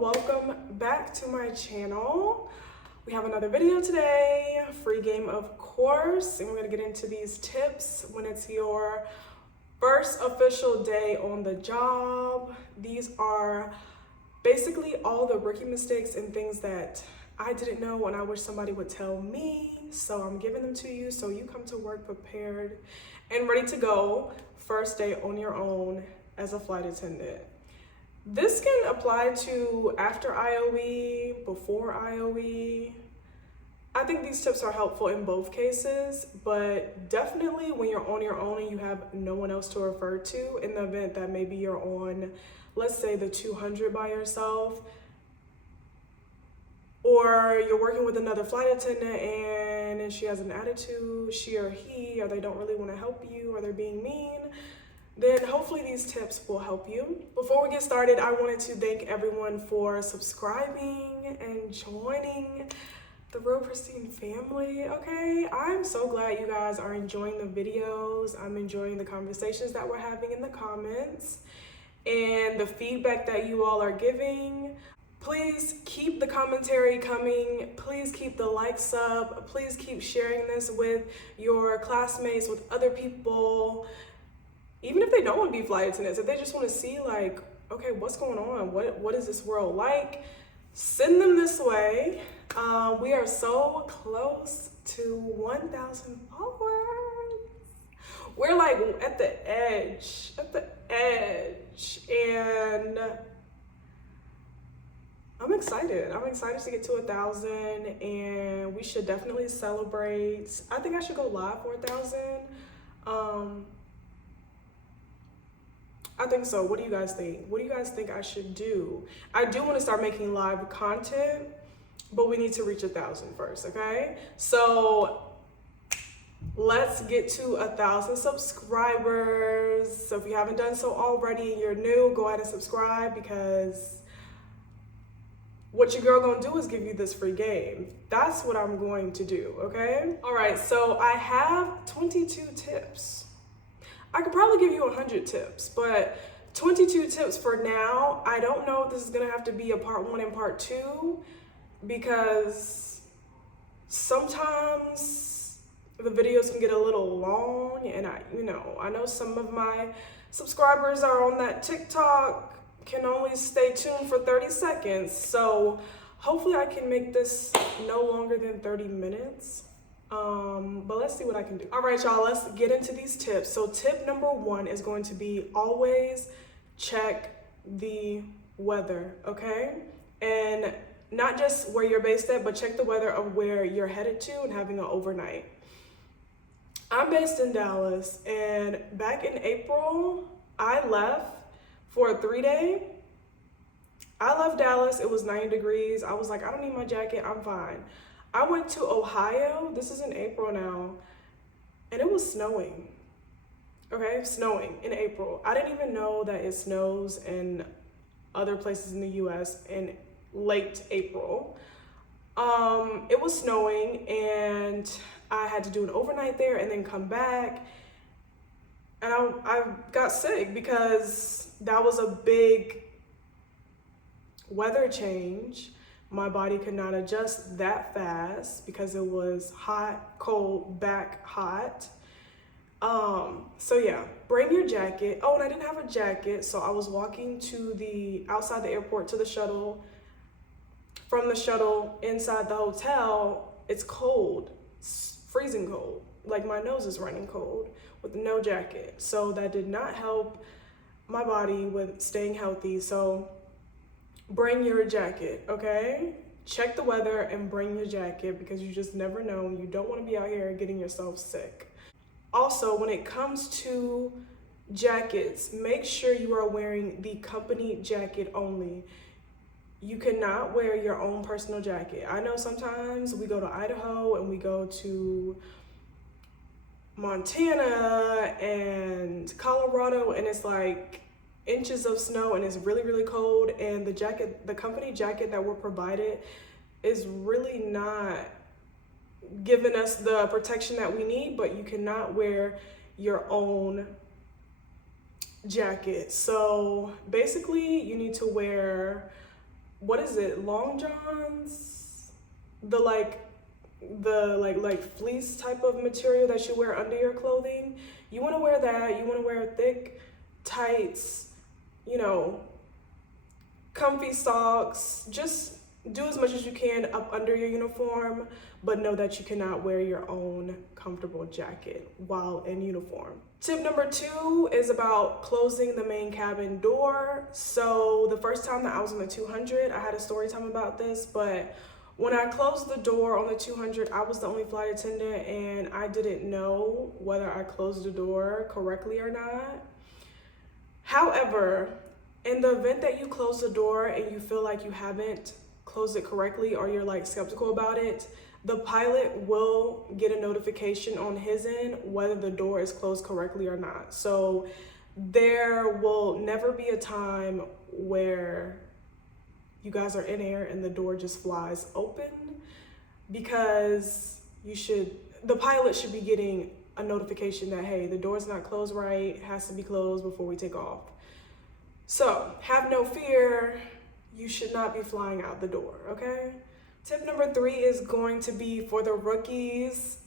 welcome back to my channel. We have another video today, free game of course, and we're gonna get into these tips when it's your first official day on the job. These are basically all the rookie mistakes and things that I didn't know and I wish somebody would tell me. So I'm giving them to you so you come to work prepared and ready to go first day on your own as a flight attendant. This can apply to after IOE, before IOE. I think these tips are helpful in both cases, but definitely when you're on your own and you have no one else to refer to, in the event that maybe you're on, let's say the 200 by yourself, or you're working with another flight attendant and she has an attitude, she or he, or they don't really want to help you, or they're being mean, then hopefully these tips will help you. Before we get started, I wanted to thank everyone for subscribing and joining the Real Pristine family, okay? I'm so glad you guys are enjoying the videos. I'm enjoying the conversations that we're having in the comments and the feedback that you all are giving. Please keep the commentary coming. Please keep the likes up. Please keep sharing this with your classmates, with other people. Even if they don't want to be flight attendants, if they just want to see like, okay, what's going on? What is this world like? Send them this way. We are so close to 1,000 followers. We're like at the edge, and I'm excited. I'm excited to get to 1,000, and we should definitely celebrate. I think I should go live for 1,000. I think so. What do you guys think? What do you guys think I should do? I do want to start making live content, but we need to reach 1,000 first, okay? So let's get to 1,000 subscribers. So if you haven't done so already and you're new, go ahead and subscribe, because what your girl gonna do is give you this free game. That's what I'm going to do, okay? All right, so I have 22 tips. I could probably give you 100 tips, but 22 tips for now. I don't know if this is gonna have to be a part 1 and part 2, because sometimes the videos can get a little long, and I know some of my subscribers are on that TikTok, can only stay tuned for 30 seconds. So hopefully I can make this no longer than 30 minutes. But let's see what I can do. All right, y'all, let's get into these tips. So tip number 1 is going to be always check the weather, okay? And not just where you're based at, but check the weather of where you're headed to and having an overnight. I'm based in Dallas, and back in April, I left for a 3-day. I left Dallas, it was 90 degrees. I was like, I don't need my jacket, I'm fine. I went to Ohio, this is in April now, and it was snowing, okay? Snowing in April. I didn't even know that it snows in other places in the US in late April. It was snowing, and I had to do an overnight there and then come back. And I got sick because that was a big weather change. My body could not adjust that fast because it was hot, cold, back hot. So yeah, bring your jacket. Oh, and I didn't have a jacket, so I was walking to outside the airport to the shuttle. From the shuttle inside the hotel, it's cold, it's freezing cold. Like my nose is running cold with no jacket. So that did not help my body with staying healthy. So bring your jacket, okay? Check the weather and bring your jacket, because you just never know. You don't want to be out here getting yourself sick. Also, when it comes to jackets, make sure you are wearing the company jacket only. You cannot wear your own personal jacket. I know sometimes we go to Idaho and we go to Montana and Colorado, and it's like inches of snow and it's really, really cold, and the company jacket that we're provided is really not giving us the protection that we need. But you cannot wear your own jacket. So basically you need to wear what is it, long johns, the fleece type of material that you wear under your clothing. You want to wear that. You want to wear thick tights, you know, comfy socks. Just do as much as you can up under your uniform, but know that you cannot wear your own comfortable jacket while in uniform. Tip number 2 is about closing the main cabin door. So the first time that I was on the 200, I had a story time about this, but when I closed the door on the 200, I was the only flight attendant and I didn't know whether I closed the door correctly or not. However, in the event that you close the door and you feel like you haven't closed it correctly or you're like skeptical about it, the pilot will get a notification on his end whether the door is closed correctly or not. So there will never be a time where you guys are in air and the door just flies open, because the pilot should be getting a notification that, hey, the door's not closed right, it has to be closed before we take off. So have no fear, you should not be flying out the door, okay? Tip number 3 is going to be for the rookies,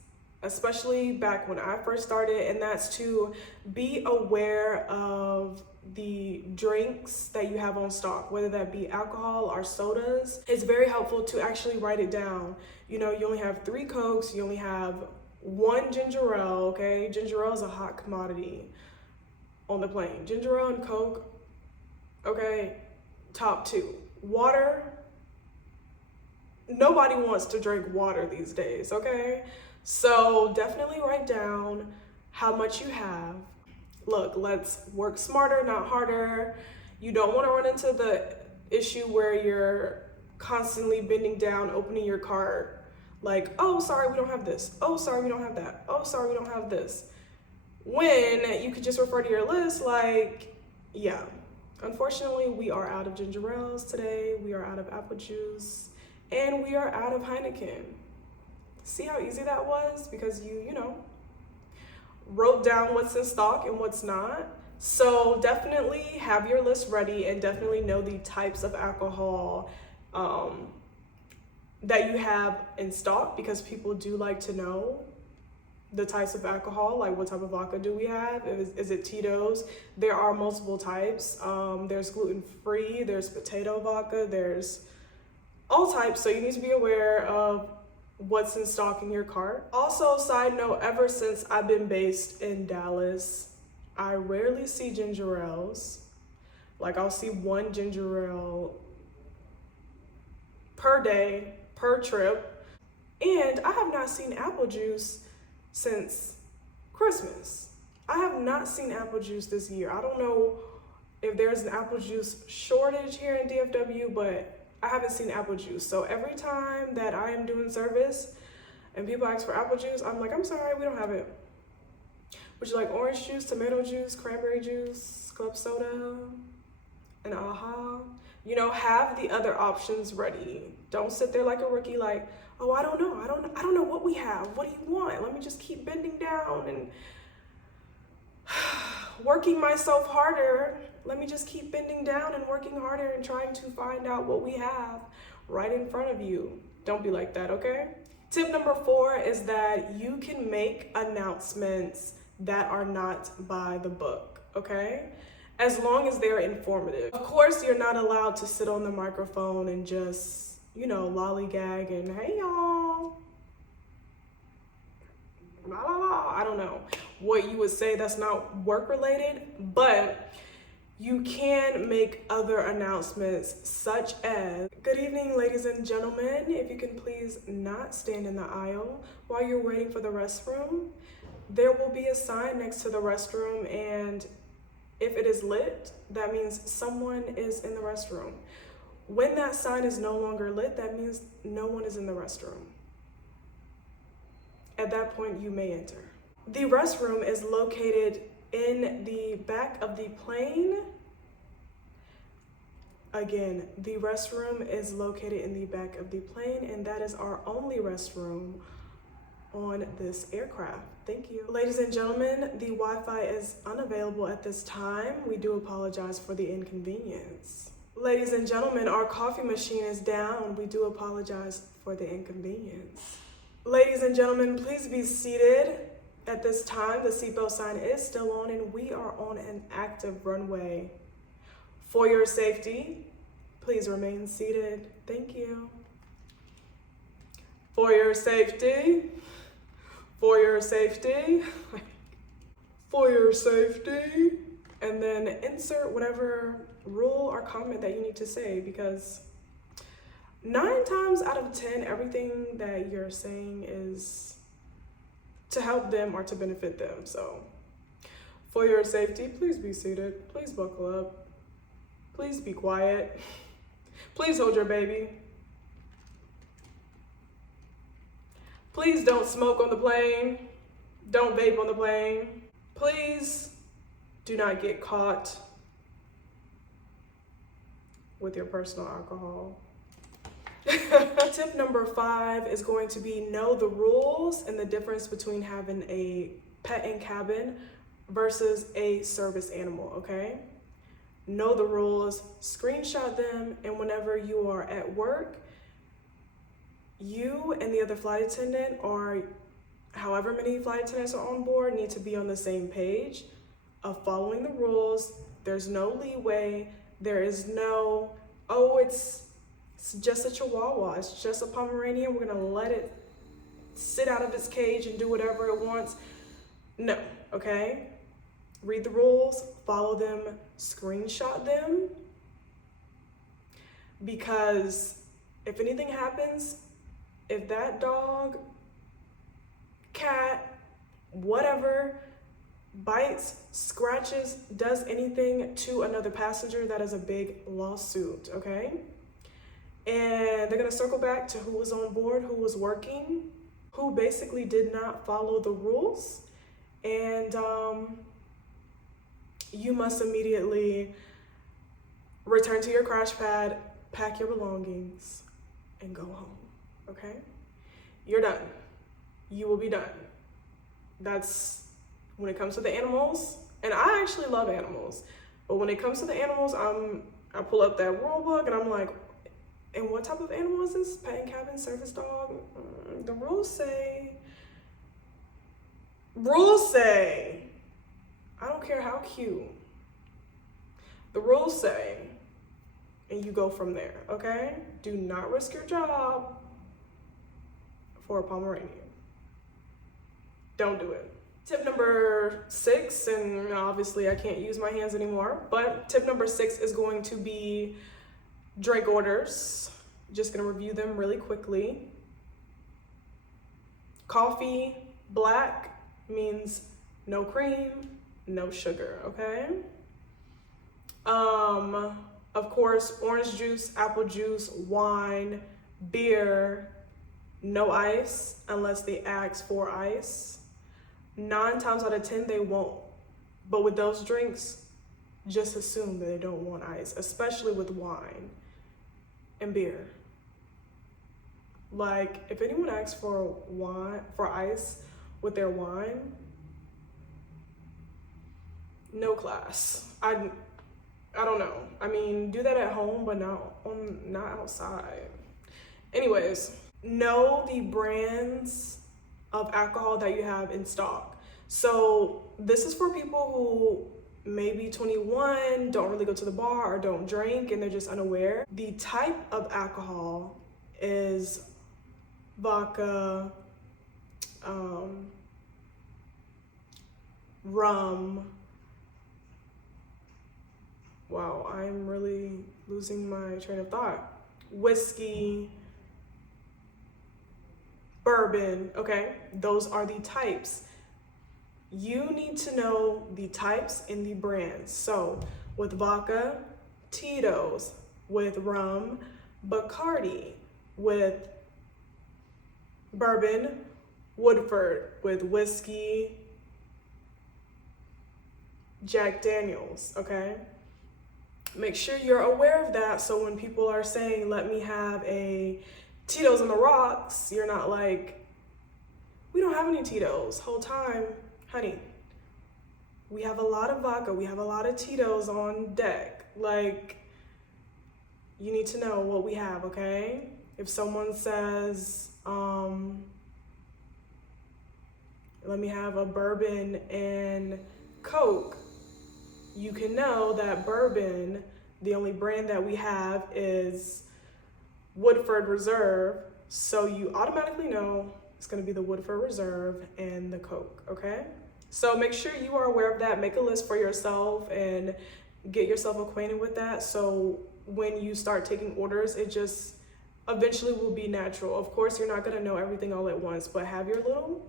especially back when I first started, and that's to be aware of the drinks that you have on stock, whether that be alcohol or sodas. It's very helpful to actually write it down. You know, you only have 3 Cokes, you only have 1 ginger ale, okay? Ginger ale is a hot commodity on the plane. Ginger ale and Coke, okay, top 2. Water, nobody wants to drink water these days, okay? So definitely write down how much you have. Look, let's work smarter, not harder. You don't want to run into the issue where you're constantly bending down, opening your cart, like, oh, sorry, we don't have this. Oh, sorry, we don't have that. Oh, sorry, we don't have this. When you could just refer to your list, like, yeah. Unfortunately, we are out of ginger ales today. We are out of apple juice. And we are out of Heineken. See how easy that was? Because you know, wrote down what's in stock and what's not. So definitely have your list ready and definitely know the types of alcohol that you have in stock, because people do like to know the types of alcohol, like what type of vodka do we have? Is it Tito's? There are multiple types. There's gluten-free, there's potato vodka, there's all types, so you need to be aware of what's in stock in your cart. Also, side note, ever since I've been based in Dallas, I rarely see ginger ales. Like, I'll see 1 ginger ale per day, per trip. And I have not seen apple juice since Christmas. I have not seen apple juice this year. I don't know if there's an apple juice shortage here in DFW, but I haven't seen apple juice. So every time that I am doing service and people ask for apple juice, I'm like, I'm sorry, we don't have it. Would you like orange juice, tomato juice, cranberry juice, club soda, and aha? You know, have the other options ready. Don't sit there like a rookie, like, oh, I don't know. I don't know what we have. What do you want? Let me just keep bending down and working myself harder. Let me just keep bending down and working harder and trying to find out what we have right in front of you. Don't be like that, okay? Tip number 4 is that you can make announcements that are not by the book, okay? As long as they're informative. Of course, you're not allowed to sit on the microphone and just, you know, lollygag and, hey, y'all. La, la, la. I don't know what you would say that's not work related, but you can make other announcements such as, good evening, ladies and gentlemen. If you can please not stand in the aisle while you're waiting for the restroom. There will be a sign next to the restroom, and if it is lit, that means someone is in the restroom. When that sign is no longer lit, that means no one is in the restroom. At that point, you may enter. The restroom is located in the back of the plane. Again, the restroom is located in the back of the plane, and that is our only restroom on this aircraft. Thank you. Ladies and gentlemen, the Wi-Fi is unavailable at this time. We do apologize for the inconvenience. Ladies and gentlemen, our coffee machine is down. We do apologize for the inconvenience. Ladies and gentlemen, please be seated. At this time, the seatbelt sign is still on and we are on an active runway. For your safety, please remain seated. Thank you. For your safety, for your safety, for your safety, and then insert whatever rule or comment that you need to say, because 9 times out of 10, everything that you're saying is to help them or to benefit them. So for your safety, please be seated. Please buckle up. Please be quiet. Please hold your baby. Please don't smoke on the plane. Don't vape on the plane. Please do not get caught with your personal alcohol. Tip number 5 is going to be know the rules and the difference between having a pet in cabin versus a service animal, okay? Know the rules, screenshot them, and whenever you are at work, you and the other flight attendant, or however many flight attendants are on board, need to be on the same page of following the rules. There's no leeway. There is no, oh, it's just a Chihuahua. It's just a Pomeranian. We're gonna let it sit out of its cage and do whatever it wants. No, okay? Read the rules, follow them, screenshot them. Because if anything happens, if that dog, cat, whatever, bites, scratches, does anything to another passenger, that is a big lawsuit, okay? And they're gonna circle back to who was on board, who was working, who basically did not follow the rules. And you must immediately return to your crash pad, pack your belongings, and go home, okay? You're done. You will be done. That's when it comes to the animals. And I actually love animals. But when it comes to the animals, I pull up that rule book and I'm like, and what type of animal is this? Pet in cabin, service dog? The rules say, I don't care how cute. The rules say, and you go from there, okay? Do not risk your job for a Pomeranian. Don't do it. Tip number 6, and obviously I can't use my hands anymore, but tip number 6 is going to be drink orders. Just gonna review them really quickly. Coffee, black, means no cream, no sugar, okay? Of course, orange juice, apple juice, wine, beer, no ice unless they ask for ice. 9 times out of 10, they won't. But with those drinks, just assume that they don't want ice, especially with wine and beer. Like, if anyone asks for ice with their wine, no class. I don't know. I mean, do that at home, but not outside. Anyways, know the brands of alcohol that you have in stock. So this is for people who may be 21, don't really go to the bar or don't drink, and they're just unaware. The type of alcohol is vodka, rum. Wow, I'm really losing my train of thought. Whiskey, bourbon, okay? Those are the types. You need to know the types and the brands. So with vodka, Tito's. With rum, Bacardi. With bourbon, Woodford. With whiskey, Jack Daniels, okay? Make sure you're aware of that, so when people are saying, let me have a Tito's on the rocks, you're not like, we don't have any Tito's. Whole time, honey, we have a lot of vodka, we have a lot of Tito's on deck. Like, you need to know what we have, okay? If someone says, let me have a bourbon and Coke, you can know that bourbon, the only brand that we have is Woodford Reserve. So you automatically know it's gonna be the Woodford Reserve and the Coke, okay? So make sure you are aware of that. Make a list for yourself and get yourself acquainted with that. So when you start taking orders, it just eventually will be natural. Of course, you're not gonna know everything all at once, but have your little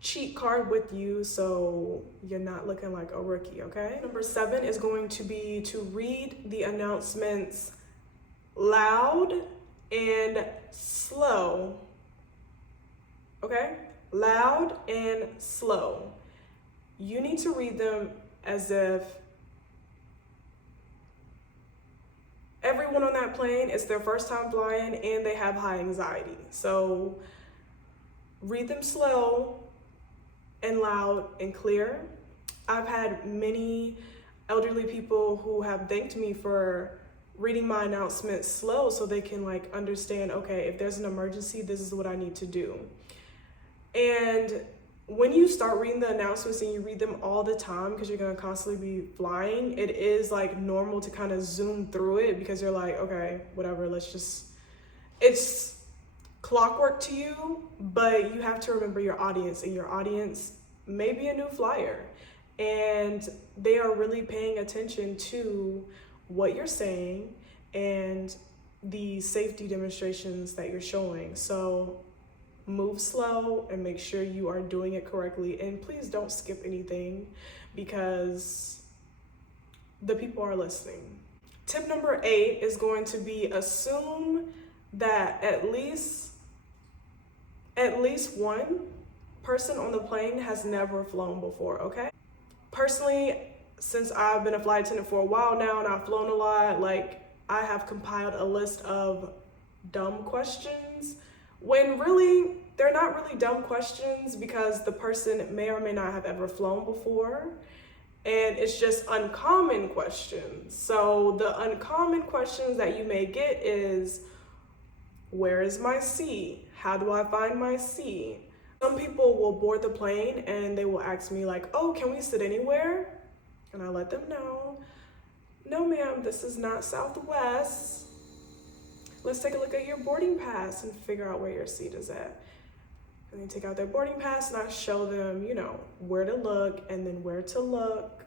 cheat card with you so you're not looking like a rookie, okay? Number 7 is going to be to read the announcements loud and slow, okay? Loud and slow. You need to read them as if everyone on that plane is their first time flying and they have high anxiety. So read them slow and loud and clear. I've had many elderly people who have thanked me for reading my announcements slow so they can like understand, okay, if there's an emergency, this is what I need to do. And when you start reading the announcements and you read them all the time because you're gonna constantly be flying, it is like normal to kind of zoom through it because you're like, okay, whatever, it's clockwork to you, but you have to remember your audience, and your audience may be a new flyer and they are really paying attention to what you're saying and the safety demonstrations that you're showing. So move slow and make sure you are doing it correctly, and please don't skip anything because the people are listening. Tip number 8 is going to be assume that at least one person on the plane has never flown before, okay? Personally, since I've been a flight attendant for a while now and I've flown a lot, like I have compiled a list of dumb questions when really they're not really dumb questions because the person may or may not have ever flown before, and it's just uncommon questions. So the uncommon questions that you may get is, where is my seat? How do I find my seat? Some people will board the plane and they will ask me like, oh, can we sit anywhere? And I let them know, no ma'am, this is not Southwest. Let's take a look at your boarding pass and figure out where your seat is at. And they take out their boarding pass and I show them, you know, where to look and then where to look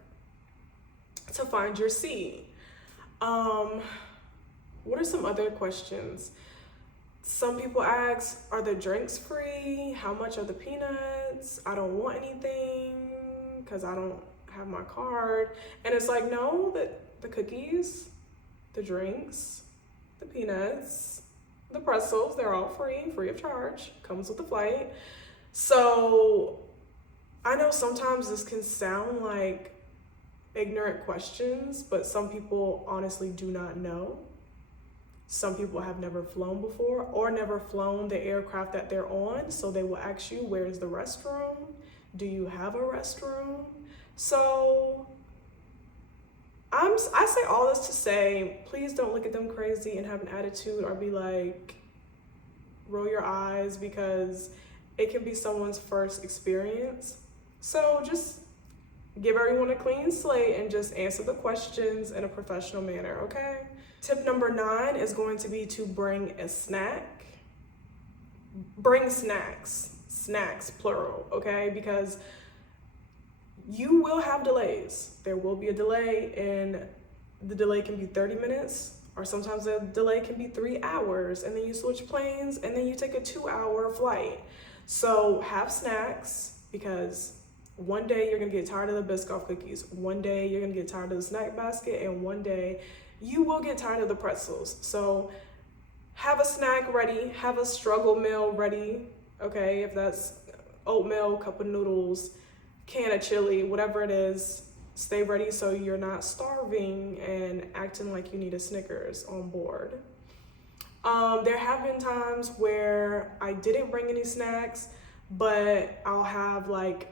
to find your seat. What are some other questions? Some people ask, are the drinks free? How much are the peanuts? I don't want anything because I don't have my card. And it's like, no, the cookies, the drinks, the peanuts, the pretzels, they're all free of charge, comes with the flight. So I know sometimes this can sound like ignorant questions, but some people honestly do not know. Some people have never flown before or never flown the aircraft that they're on. So they will ask you, where's the restroom? Do you have a restroom? So I say all this to say, please don't look at them crazy and have an attitude or be like, roll your eyes, because it can be someone's first experience. So just give everyone a clean slate and just answer the questions in a professional manner, okay? Tip number 9 is going to be to bring a snack. Bring snacks plural, okay? Because you will have delays. There will be a delay, and the delay can be 30 minutes, or sometimes the delay can be 3 hours, and then you switch planes, and then you take a 2-hour flight. So have snacks, because one day you're gonna get tired of the Biscoff cookies, one day you're gonna get tired of the snack basket, and one day you will get tired of the pretzels. So have a snack ready, have a struggle meal ready, okay? If that's oatmeal, cup of noodles, can of chili, whatever it is, stay ready so you're not starving and acting like you need a Snickers on board. There have been times where I didn't bring any snacks, but I'll have like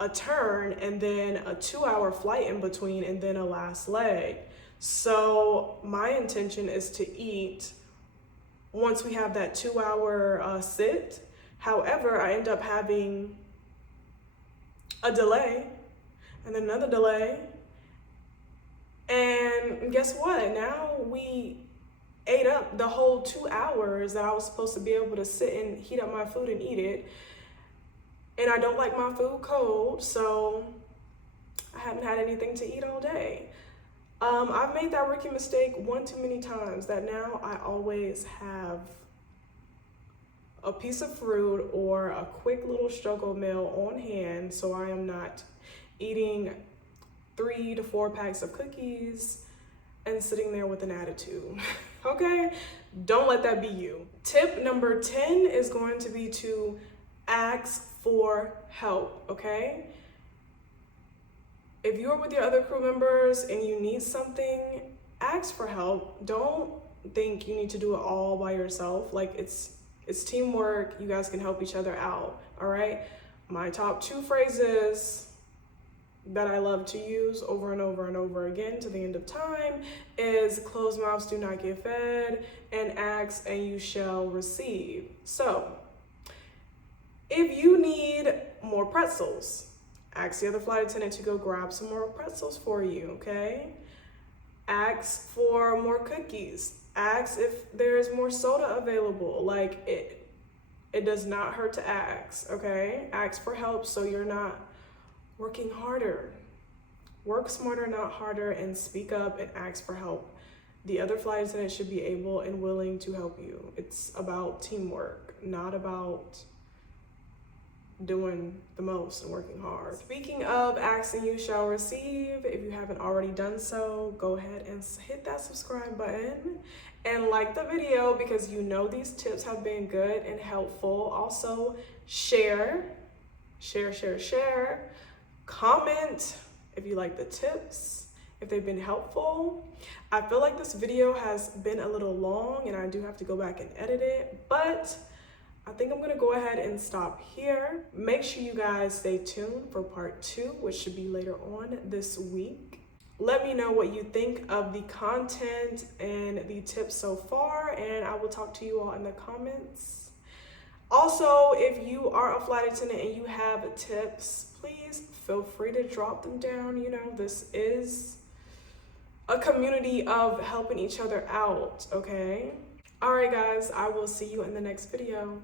a turn and then a 2-hour flight in between and then a last leg. So my intention is to eat once we have that 2-hour sit. However, I end up having a delay and then another delay. And guess what? Now we ate up the whole 2 hours that I was supposed to be able to sit and heat up my food and eat it. And I don't like my food cold, so I haven't had anything to eat all day. I've made that rookie mistake one too many times that now I always have a piece of fruit or a quick little struggle meal on hand, so I am not eating 3 to 4 packs of cookies and sitting there with an attitude. Okay? Don't let that be you. Tip number 10 is going to be to ask for help, okay? If you're with your other crew members and you need something, ask for help. Don't think you need to do it all by yourself. Like, it's teamwork. You guys can help each other out, all right? My top 2 phrases that I love to use over and over and over again to the end of time is closed mouths do not get fed, and ask and you shall receive. So if you need more pretzels, ask the other flight attendant to go grab some more pretzels for you, okay? Ask for more cookies. Ask if there's more soda available. Like, it does not hurt to ask, okay? Ask for help so you're not working harder. Work smarter, not harder, and speak up and ask for help. The other flight attendant should be able and willing to help you. It's about teamwork, not about doing the most and working hard. Speaking of ask and you shall receive, if you haven't already done so, go ahead and hit that subscribe button and like the video because you know these tips have been good and helpful. Also, share. Comment if you like the tips, if they've been helpful. I feel like this video has been a little long and I do have to go back and edit it, but I think I'm gonna go ahead and stop here. Make sure you guys stay tuned for part 2, which should be later on this week. Let me know what you think of the content and the tips so far, and I will talk to you all in the comments. Also, if you are a flight attendant and you have tips, please feel free to drop them down. You know, this is a community of helping each other out, okay? All right, guys, I will see you in the next video.